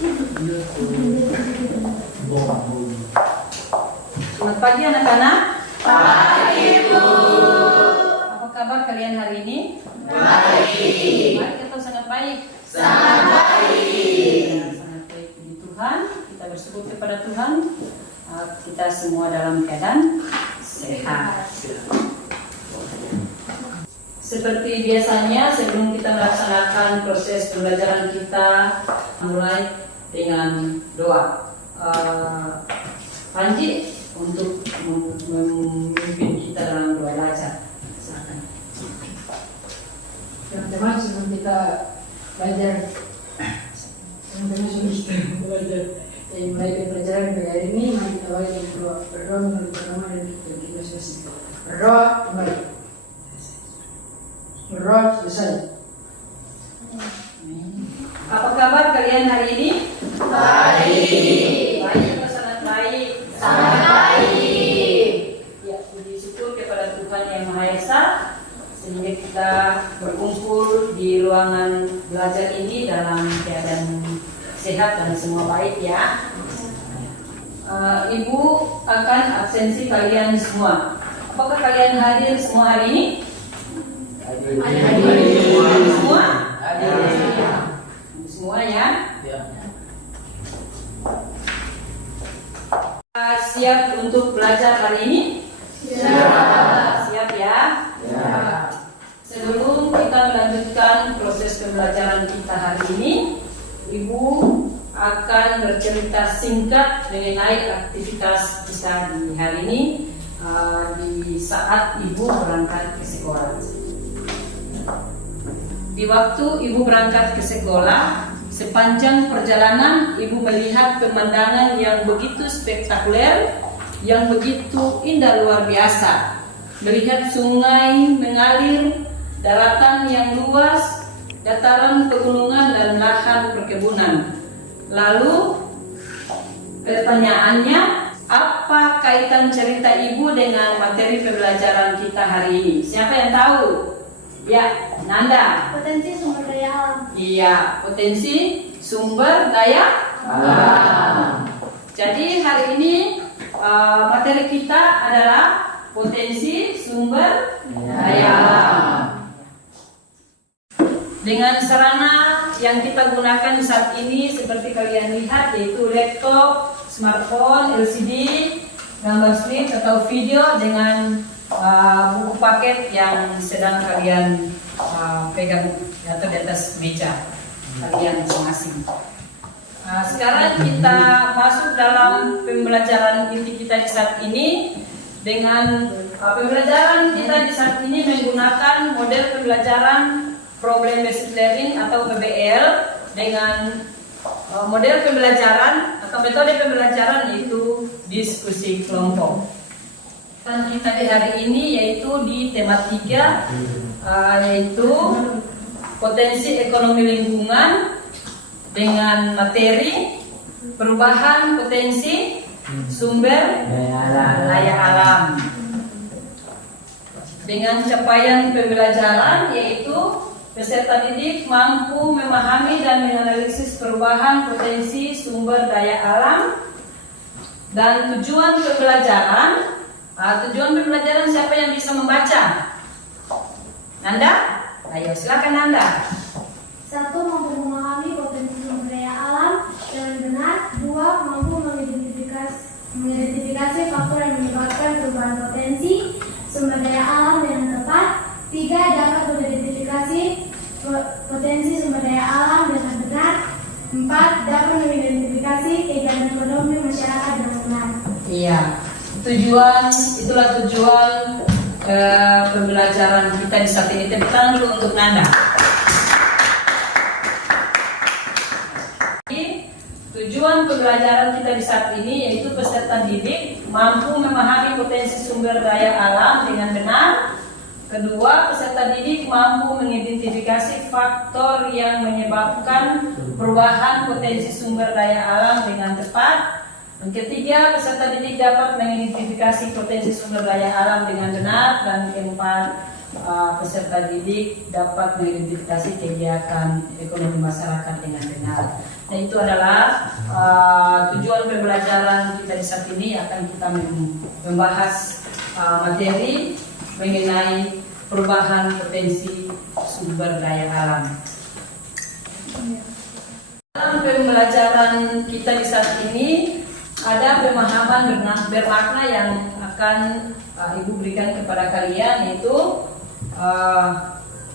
Selamat pagi anak-anak. Pagi, Bu. Apa kabar kalian hari ini? Baik. Baik atau sangat baik? Sangat baik. Ya, sangat baik puji Tuhan. Kita bersyukur kepada Tuhan. Kita semua dalam keadaan sehat. Seperti biasanya, sebelum kita melaksanakan proses pembelajaran kita, mulai dengan doa. Panji untuk memimpin kita dalam doa belajar. Silakan. Teman-teman, sebelum kita belajar, teman-teman sudah belajar mulai pelajaran hari ini, mari kita mulai dengan berdoa menurut pertama dan kita selesai. Berdoa kembali. Berdoa selesai. Apa kabar kalian hari ini? Baik. Baik atau sangat baik? Sangat baik. Ya, puji syukur kepada Tuhan Yang Maha Esa sehingga kita berkumpul di ruangan belajar ini dalam keadaan sehat dan semua baik ya. Ibu akan absensi kalian semua. Apakah kalian hadir semua hari ini? Hadir semua? Semua ya? Siap untuk belajar hari ini? Siap ya? Sebelum kita melanjutkan proses pembelajaran kita hari ini, Ibu akan bercerita singkat mengenai aktivitas kita di hari ini di saat Ibu berangkat ke sekolah. Di waktu Ibu berangkat ke sekolah, sepanjang perjalanan Ibu melihat pemandangan yang begitu spektakuler, yang begitu indah luar biasa. Melihat sungai mengalir, daratan yang luas, dataran pegunungan dan lahan perkebunan. Lalu pertanyaannya, apa kaitan cerita Ibu dengan materi pembelajaran kita hari ini? Siapa yang tahu? Ya, Nanda. Potensi sumber daya alam. Iya, potensi sumber daya alam. Jadi hari ini materi kita adalah potensi sumber daya alam. Dengan sarana yang kita gunakan saat ini seperti kalian lihat, yaitu laptop, smartphone, LCD, gambar slide atau video dengan buku paket yang sedang kalian pegang atau di atas meja kalian masing-masing. Sekarang kita masuk dalam pembelajaran inti kita di saat ini. Dengan pembelajaran kita di saat ini menggunakan model pembelajaran Problem Based Learning atau PBL dengan model pembelajaran atau metode pembelajaran yaitu diskusi kelompok. Dan kita di hari ini yaitu di tema 3 yaitu potensi ekonomi lingkungan dengan materi perubahan potensi sumber daya alam. Dengan capaian pembelajaran yaitu peserta didik mampu memahami dan menganalisis perubahan potensi sumber daya alam. Dan tujuan pembelajaran siapa yang bisa membaca? Nanda? Ayo silakan Nanda. 1. Mampu memahami potensi sumber daya alam dengan benar. 2. Mampu mengidentifikasi faktor yang menyebabkan perubahan potensi sumber daya alam dengan tepat. 3. Dapat mengidentifikasi potensi sumber daya alam dengan benar. 4. Dapat mengidentifikasi kegiatan ekonomi masyarakat dengan benar. Iya. Itulah tujuan pembelajaran kita di saat ini. Tepuk tangan dulu untuk Nanda. Tujuan pembelajaran kita di saat ini yaitu peserta didik mampu memahami potensi sumber daya alam dengan benar. Kedua, peserta didik mampu mengidentifikasi faktor yang menyebabkan perubahan potensi sumber daya alam dengan tepat. Yang ketiga, peserta didik dapat mengidentifikasi potensi sumber daya alam dengan benar. Dan keempat, peserta didik dapat mengidentifikasi kegiatan ekonomi masyarakat dengan benar. Nah, itu adalah tujuan pembelajaran kita di saat ini. Akan kita membahas materi mengenai perubahan potensi sumber daya alam. Dalam pembelajaran kita di saat ini ada pemahaman bermakna yang akan Ibu berikan kepada kalian, yaitu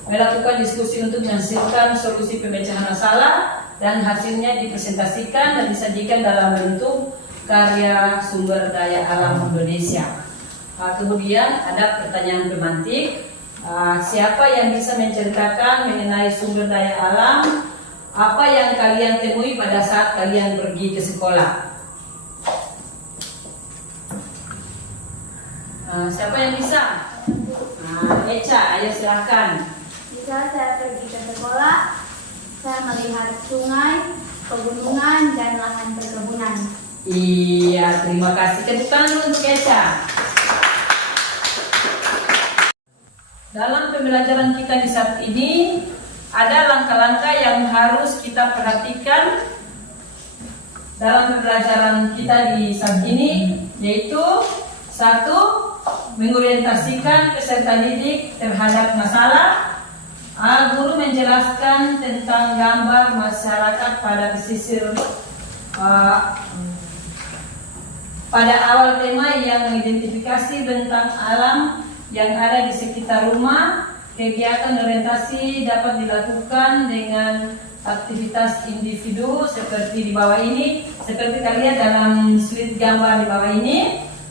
melakukan diskusi untuk menghasilkan solusi pemecahan masalah dan hasilnya dipresentasikan dan disajikan dalam bentuk karya sumber daya alam Indonesia. Kemudian ada pertanyaan pemantik, siapa yang bisa menceritakan mengenai sumber daya alam, apa yang kalian temui pada saat kalian pergi ke sekolah? Siapa yang bisa? Eca, ayo silakan. Bisa saya pergi ke sekolah, saya melihat sungai, pegunungan, dan lahan perkebunan. Iya, terima kasih. Tepuk tangan dulu untuk Eca. Dalam pembelajaran kita di saat ini, ada langkah-langkah yang harus kita perhatikan dalam pembelajaran kita di saat ini, yaitu satu, mengorientasikan peserta didik terhadap masalah. Guru menjelaskan tentang gambar masyarakat pada pesisir pada awal tema yang mengidentifikasi bentang alam yang ada di sekitar rumah. Kegiatan orientasi dapat dilakukan dengan aktivitas individu seperti di bawah ini. Seperti kalian dalam slide gambar di bawah ini.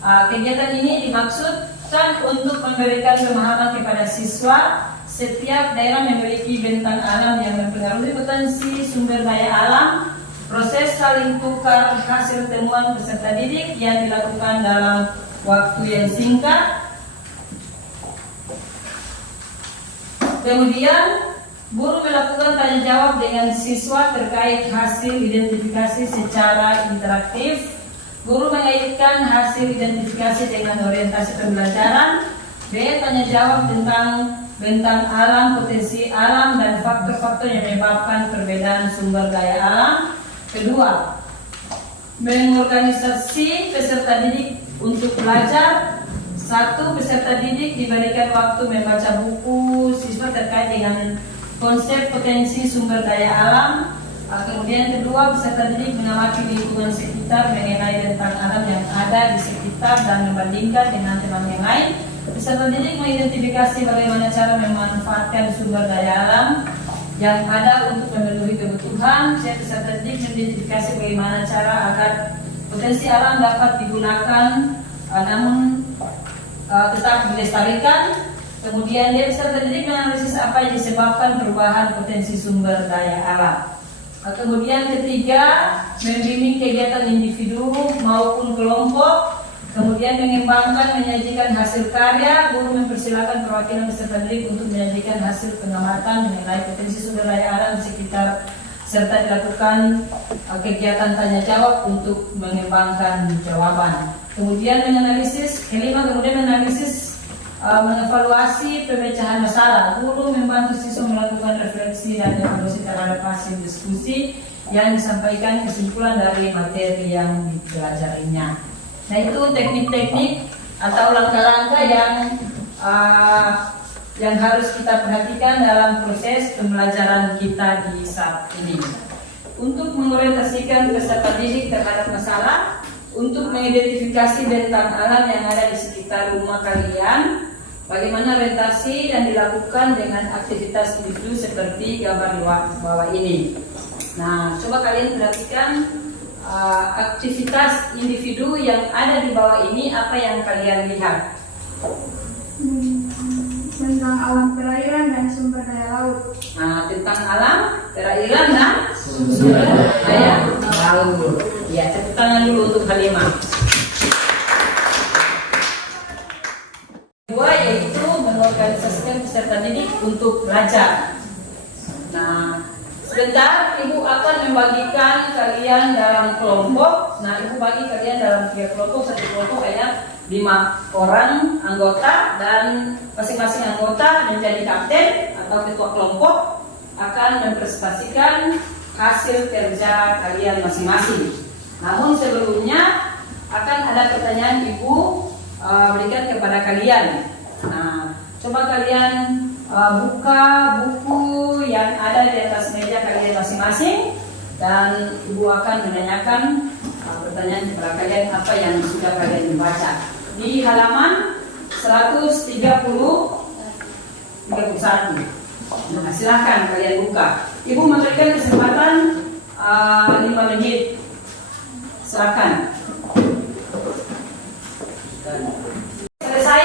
Kegiatan ini dimaksudkan untuk memberikan pemahaman kepada siswa. Setiap daerah memiliki bentang alam yang mempengaruhi potensi sumber daya alam. Proses saling tukar hasil temuan peserta didik yang dilakukan dalam waktu yang singkat. Kemudian guru melakukan tanya jawab dengan siswa terkait hasil identifikasi secara interaktif. Guru mengaitkan hasil identifikasi dengan orientasi pembelajaran. B. Tanya jawab tentang bentang alam, potensi alam, dan faktor-faktor yang menyebabkan perbedaan sumber daya alam. Kedua, mengorganisasi peserta didik untuk belajar. Satu, peserta didik diberikan waktu membaca buku siswa terkait dengan konsep potensi sumber daya alam. Kemudian kedua, peserta didik mengamati lingkungan sekitar mengenai bentang alam yang ada di sekitar dan membandingkan dengan teman yang lain. Peserta didik mengidentifikasi bagaimana cara memanfaatkan sumber daya alam yang ada untuk memenuhi kebutuhan. Peserta didik mengidentifikasi bagaimana cara agar potensi alam dapat digunakan namun tetap dilestarikan. Kemudian peserta didik menganalisis apa yang disebabkan perubahan potensi sumber daya alam. Kemudian ketiga, membimbing kegiatan individu maupun kelompok. Kemudian mengembangkan menyajikan hasil karya. Guru mempersilakan perwakilan peserta didik untuk menyajikan hasil pengamatan mengenai potensi sumber daya alam di sekitar serta dilakukan kegiatan tanya jawab untuk mengembangkan jawaban. Kemudian menganalisis, kelima, kemudian menganalisis mengevaluasi pemecahan masalah. Guru membantu siswa melakukan refleksi dan evaluasi terhadap hasil diskusi yang disampaikan kesimpulan dari materi yang dipelajarinya. Nah, itu teknik-teknik atau langkah-langkah yang harus kita perhatikan dalam proses pembelajaran kita di saat ini. Untuk mengorientasikan peserta didik terhadap masalah, untuk mengidentifikasi bentang alam yang ada di sekitar rumah kalian, bagaimana orientasi dan dilakukan dengan aktivitas individu seperti gambar di bawah ini. Nah, coba kalian perhatikan aktivitas individu yang ada di bawah ini, apa yang kalian lihat? Tentang alam perairan dan sumber daya laut. Nah, tentang alam perairan dan sumber daya laut. Ya, tepuk tangan dulu untuk Halimah. Kedua, yaitu mengorganisasikan peserta didik untuk belajar. Nah, sebentar Ibu akan membagikan kalian dalam kelompok. Nah, ibu bagi kalian dalam 3 kelompok. Satu kelompok kayak 5 orang anggota, dan masing-masing anggota menjadi kapten atau ketua kelompok akan mempresentasikan hasil kerja kalian masing-masing. Namun sebelumnya akan ada pertanyaan ibu berikan kepada kalian. Nah, coba kalian buka buku yang ada di atas meja kalian masing-masing, dan ibu akan menanyakan pertanyaan kepada kalian apa yang sudah kalian baca di halaman 131. Nah, silahkan kalian buka. Ibu memberikan kesempatan 5 menit. Silakan. Selesai?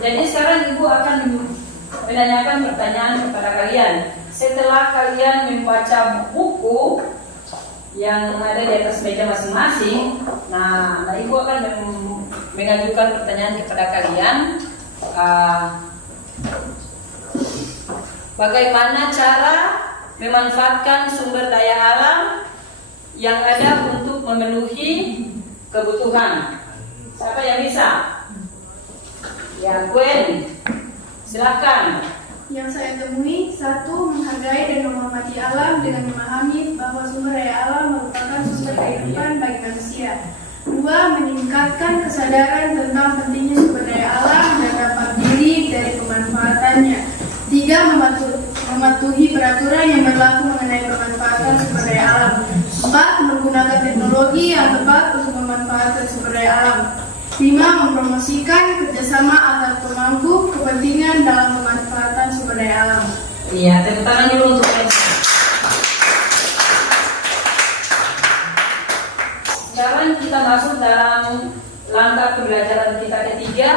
Jadi sekarang ibu akan menanyakan pertanyaan kepada kalian. Setelah kalian membaca buku yang ada di atas meja masing-masing, nah ibu akan mengajukan pertanyaan kepada kalian. Bagaimana cara memanfaatkan sumber daya alam yang ada untuk memenuhi kebutuhan? Siapa yang bisa? Ya, Gwen, silakan. Yang saya temui, 1. Menghargai dan menghormati alam dengan memahami bahwa sumber daya alam merupakan sumber kehidupan bagi manusia. 2. Meningkatkan kesadaran tentang pentingnya sumber daya alam dan dapat diri dari pemanfaatannya. 3. Mematuhi peraturan yang berlaku mengenai pemanfaatan sumber daya alam. 4. Menggunakan teknologi yang tepat untuk memanfaatkan sumber daya alam. 5. Mempromosikan kerjasama antar pemangku kepentingan dalam pemanfaatan sumber daya alam. Iya, tepuk tangan dulu untuk mereka. Sekarang kita masuk dalam langkah pembelajaran kita ketiga,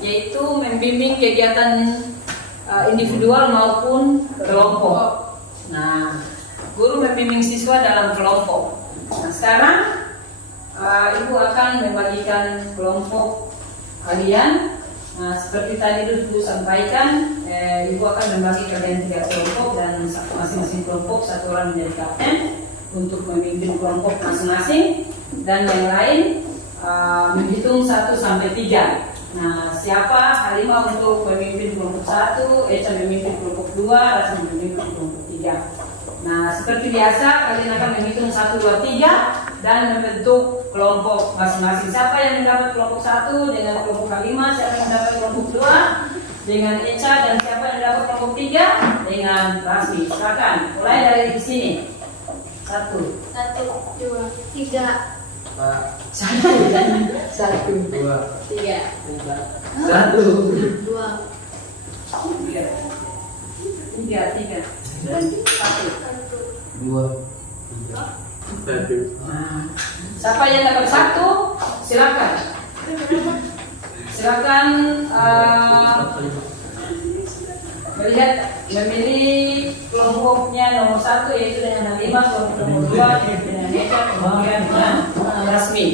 yaitu membimbing kegiatan individual maupun kelompok. Nah, guru membimbing siswa dalam kelompok. Nah, sekarang ibu akan membagikan kelompok kalian. Nah, seperti tadi ibu sampaikan, ibu akan membagi kalian 3 kelompok, dan masing-masing kelompok 1 orang menjadi kapten untuk memimpin kelompok masing-masing, dan yang lain menghitung 1 sampai 3. Nah, siapa? Halimah untuk memimpin kelompok 1, Echa memimpin kelompok 2, Rasmi memimpin kelompok 3. Nah, seperti biasa kalian akan menghitung 1, 2, 3 dan membentuk kelompok masing-masing. Siapa yang mendapat kelompok 1 dengan kelompok Halimah, siapa yang mendapat kelompok 2 dengan Echa, dan siapa yang mendapat kelompok 3 dengan Rasmi. Silakan, mulai dari sini. 1, 2, 3. 1, 2, 3. 1. 2. 3. 1. 2. Siapa yang dapat 1, silakan. Silakan memilih kelompoknya nomor 1, yaitu dengan Halimah, kelompok nomor 2 yaitu dengan Echa, kemudian dengan Rasmi.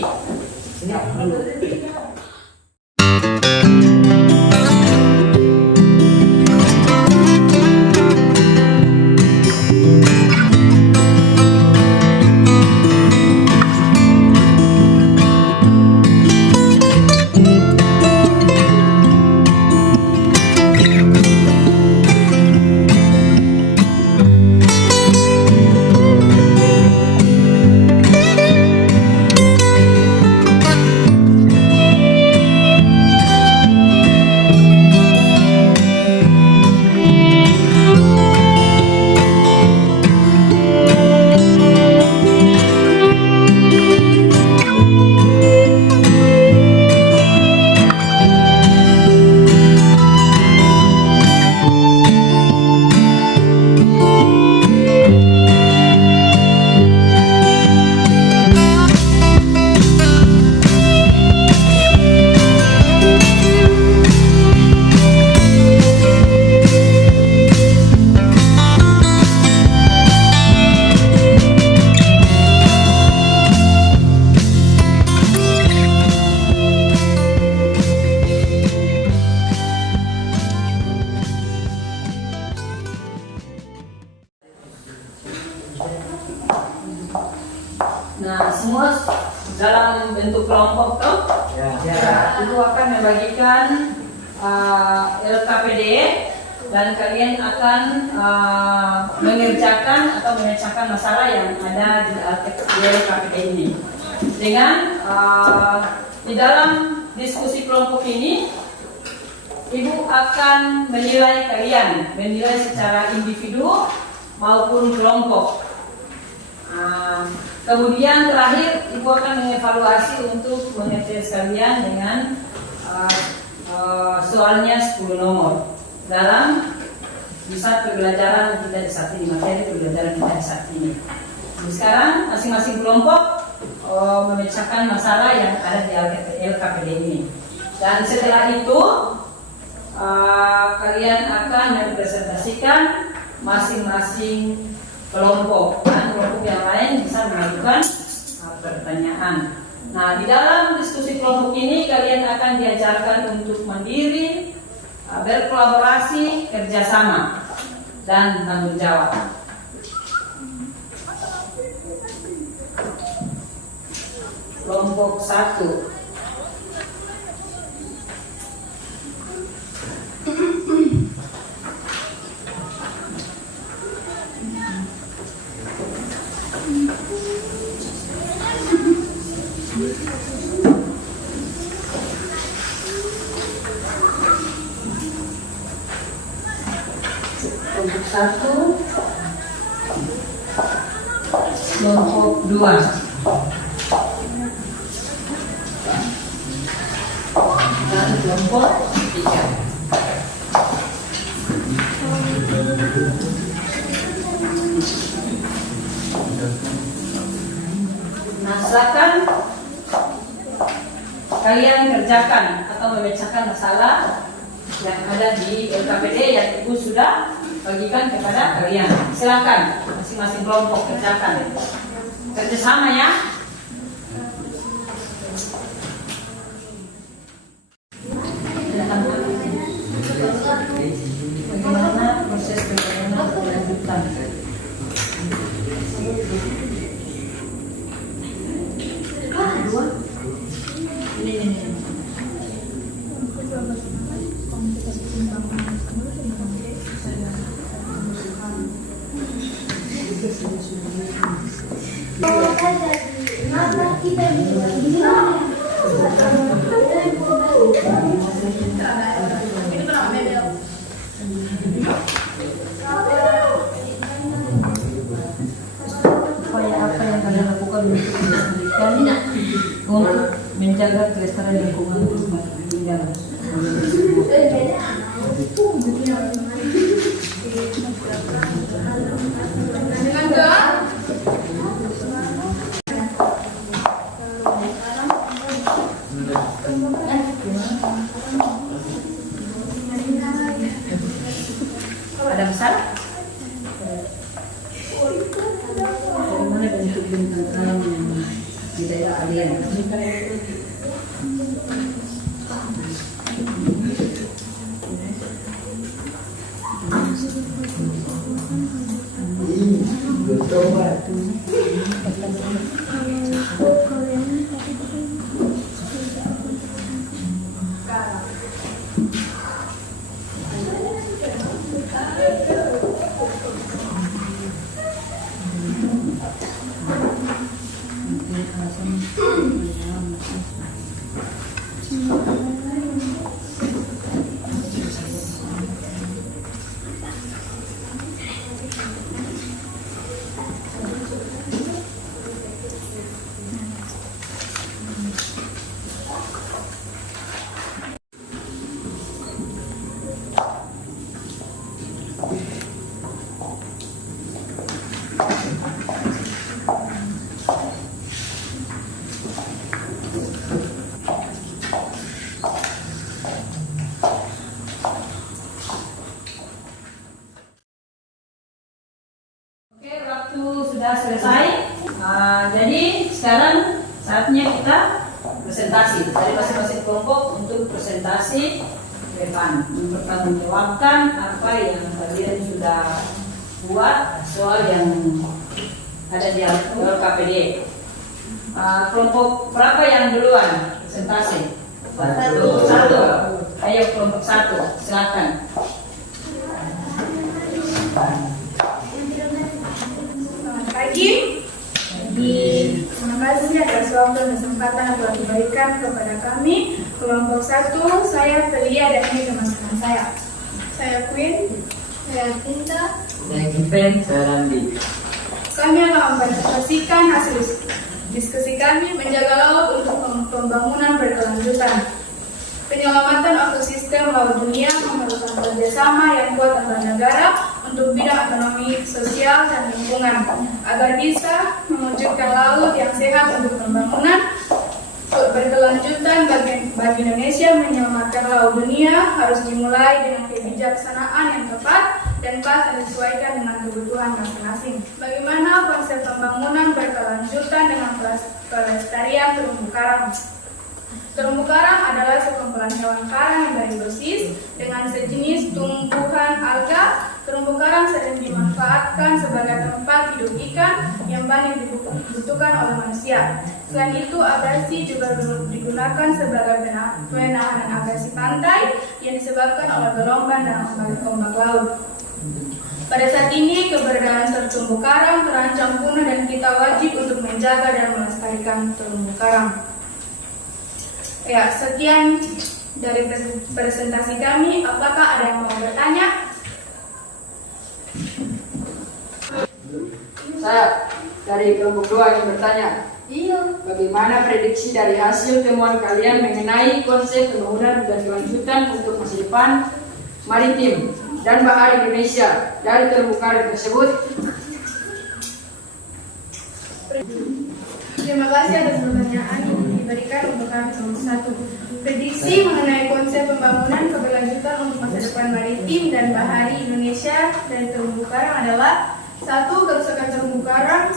Nah, semua dalam bentuk kelompok toh. Ya, itu akan membagikan LKPD dan kalian akan mengerjakan atau memecahkan masalah yang ada di LKPD ini. Dengan di dalam diskusi kelompok ini, Ibu akan menilai kalian, menilai secara individu maupun kelompok. Kemudian terakhir Ibu akan mengevaluasi untuk mengetes kalian dengan soalnya 10 nomor dalam pusat pembelajaran kita di saat ini, materi pembelajaran kita di saat ini. Jadi sekarang masing-masing kelompok memecahkan masalah yang ada di LKPD ini. Dan setelah itu kalian akan mempresentasikan masing-masing kelompok, dan kelompok yang lain bisa mengajukan pertanyaan. Nah, di dalam diskusi kelompok ini kalian akan diajarkan untuk mandiri, berkolaborasi, kerjasama, dan tanggung jawab. Kelompok 1. Kelompok 1, kelompok 2, dan kelompok 3. Nah, silakan kalian kerjakan atau memecahkan masalah yang ada di LKPD yang Ibu sudah bagikan kepada kalian. Silakan masing-masing kelompok kerjakan. Kerjasama ya. Bagaimana proses pembangunan berkelanjutan? Ini. Upaya apa yang kalian lakukan untuk melestarikan untuk menjaga kelestarian lingkungan tinggal? Ada masalah? Bagaimana bentuk bintang alam yang di daerah kalian? Sudah selesai. Jadi sekarang saatnya kita presentasi dari masing-masing kelompok untuk presentasi ke depan, mempertanggungjawabkan apa yang kalian sudah buat, soal yang ada di KPD. Kelompok berapa yang duluan presentasi? Satu. Ayo kelompok 1, silakan. Selamat pagi. Terima kasih atas waktu dan kesempatan yang telah diberikan kepada kami. Kelompok 1, saya Felia dan ini teman-teman saya. Saya Queen. Saya Tinta. Saya Given, saya Randi. Kami akan mempresentasikan hasil diskusi kami menjaga laut untuk pembangunan berkelanjutan. Penyelamatan ekosistem laut dunia memerlukan kerjasama yang kuat antar negara untuk bidang ekonomi, sosial, dan lingkungan agar bisa mewujudkan laut yang sehat untuk pembangunan berkelanjutan bagi Indonesia. Menyelamatkan laut dunia harus dimulai dengan kebijaksanaan yang tepat dan pas dan disesuaikan dengan kebutuhan masing-masing. Bagaimana konsep pembangunan berkelanjutan dengan pelestarian terumbu karang? Terumbu karang adalah sekumpulan hewan karang yang berhidrosis dengan sejenis tumbuhan alga. Terumbu karang sering dimanfaatkan sebagai tempat hidup ikan yang banyak dibutuhkan oleh manusia. Selain itu, agasi juga digunakan sebagai penanganan agasi pantai yang disebabkan oleh gelombang dan ombak laut. Pada saat ini, keberadaan terumbu karang terancam punah dan kita wajib untuk menjaga dan melestarikan terumbu karang. Ya, sekian dari presentasi kami. Apakah ada yang mau bertanya? Saya dari kelompok 2 yang bertanya. Iya. Bagaimana prediksi dari hasil temuan kalian mengenai konsep pembangunan berkelanjutan untuk masa depan maritim dan bahari Indonesia dari terumbu karang tersebut? Terima kasih atas pertanyaan yang diberikan untuk kami kelompok 1. Prediksi mengenai konsep pembangunan keberlanjutan untuk masa depan maritim dan bahari Indonesia dari terumbu karang adalah: 1. Kerusakan terumbu karang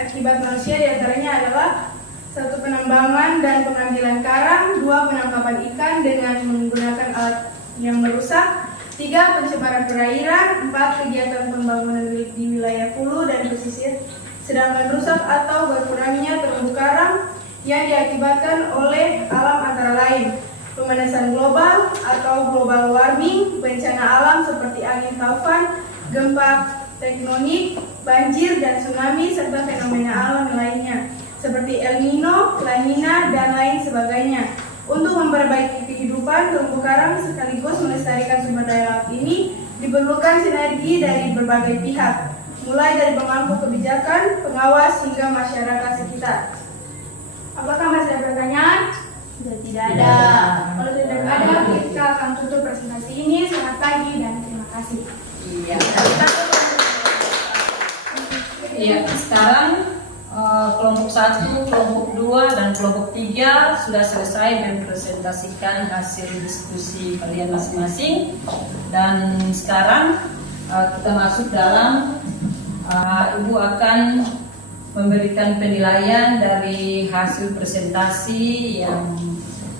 akibat manusia, diantaranya adalah 1. Penambangan dan pengambilan karang, 2. Penangkapan ikan dengan menggunakan alat yang merusak, 3. Pencemaran perairan, 4. Kegiatan pembangunan di wilayah hulu dan pesisir sedangkan rusak atau berkurangnya terumbu karang yang diakibatkan oleh alam antara lain pemanasan global atau global warming, bencana alam seperti angin taufan, gempa tektonik, banjir dan tsunami, serta fenomena alam lainnya seperti El Nino, La Nina, dan lain sebagainya. Untuk memperbaiki kehidupan terumbu karang sekaligus melestarikan sumber daya laut ini diperlukan sinergi dari berbagai pihak, mulai dari pemangku kebijakan, pengawas, hingga masyarakat sekitar. Apakah masih ada pertanyaan? Sudah tidak ada. Kalau tidak ada, kita akan tutup presentasi ini. Selamat pagi dan terima kasih. Iya, sekarang kelompok 1, kelompok 2, dan kelompok 3 sudah selesai mempresentasikan hasil diskusi kalian masing-masing. Dan sekarang kita masuk dalam Ibu akan memberikan penilaian dari hasil presentasi yang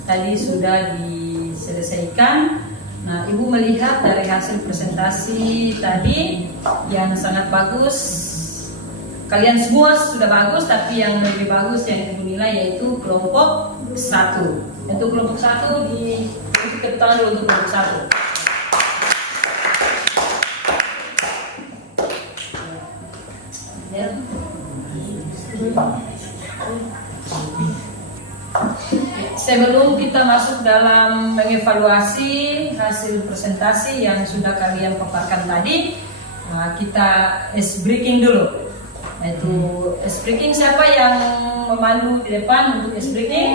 tadi sudah diselesaikan. Nah, Ibu melihat dari hasil presentasi tadi yang sangat bagus. Kalian semua sudah bagus, tapi yang lebih bagus yang Ibu nilai yaitu kelompok 1. Untuk kelompok 1 tepuk tangan dulu untuk kelompok 1. Ya. Sebelum kita masuk dalam mengevaluasi hasil presentasi yang sudah kalian paparkan tadi, kita ice breaking dulu. Yaitu ice breaking, siapa yang memandu di depan untuk ice breaking?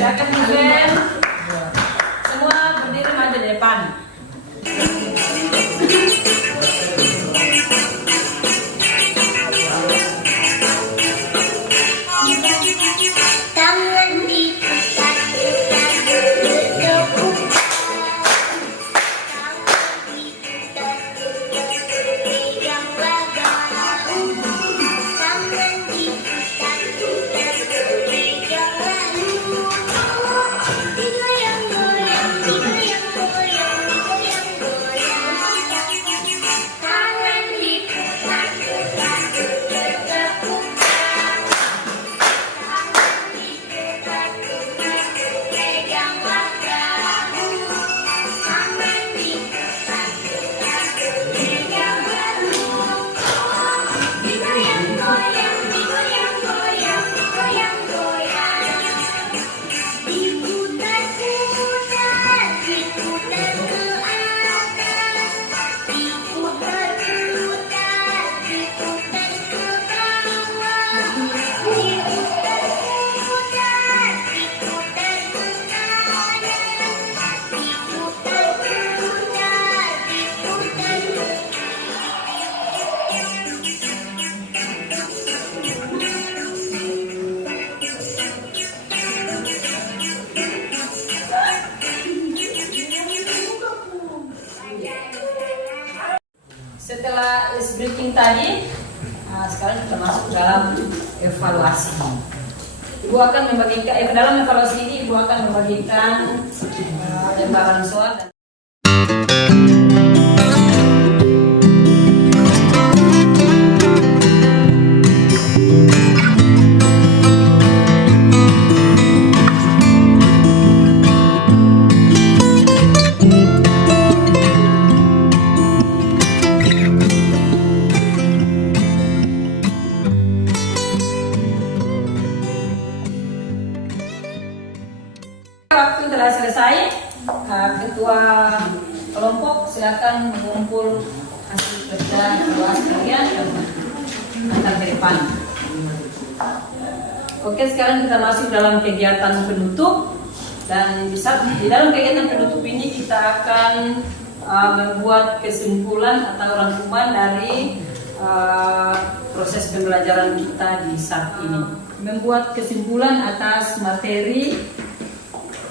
Silakan Given. Semua berdiri maju di depan. tadi. Nah, sekarang kita masuk dalam evaluasi. Ibu akan membagikan, dalam evaluasi ini Ibu akan membagikan lembaran soal dan waktu telah selesai. Ketua kelompok silakan mengumpul hasil kerja kelas kalian dan antar ke depan. Oke, sekarang kita masuk dalam kegiatan penutup, dan di dalam kegiatan penutup ini kita akan membuat kesimpulan atau rangkuman dari proses pembelajaran kita di saat ini. Membuat kesimpulan atas materi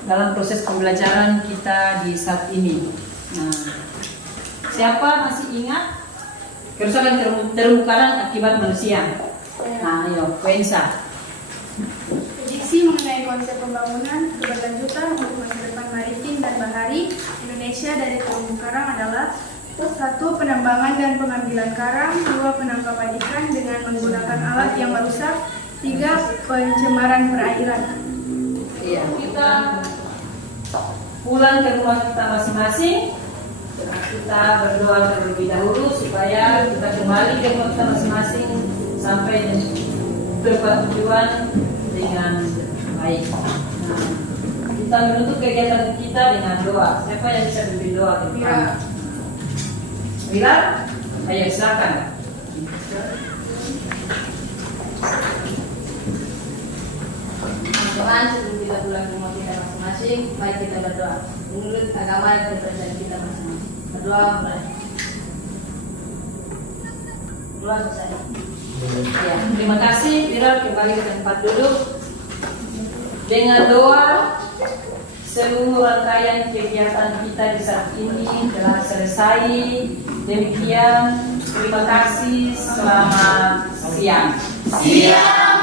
dalam proses pembelajaran kita di saat ini. Nah, siapa masih ingat kerusakan terumbu karang akibat manusia? Nah, ayo, Wensa. Prediksi mengenai konsep pembangunan keberlanjutan untuk masa depan maritim dan bahari Indonesia dari terumbu karang adalah: 1. Penambangan dan pengambilan karang. 2. Penangkapan ikan dengan menggunakan alat yang merusak. 3. Pencemaran perairan. Iya, kita pulang ke rumah kita masing-masing. Kita berdoa terlebih dahulu supaya kita kembali ke rumah kita masing-masing sampai tempat tujuan dengan baik. Nah, kita menutup kegiatan kita dengan doa. Siapa yang bisa beri doa ke depan? Bila? Ayo silakan. Tuhan, sebelum kita pulang ke rumah kita masing-masing, mari kita berdoa menurut agama dan kepercayaan kita masing-masing. Berdoa mulai. Berdoa selesai. Ya, terima kasih. Bila kembali ke tempat duduk. Dengan doa, seluruh rangkaian kegiatan kita di saat ini telah selesai. Demikian, terima kasih. Selamat siang. Siang.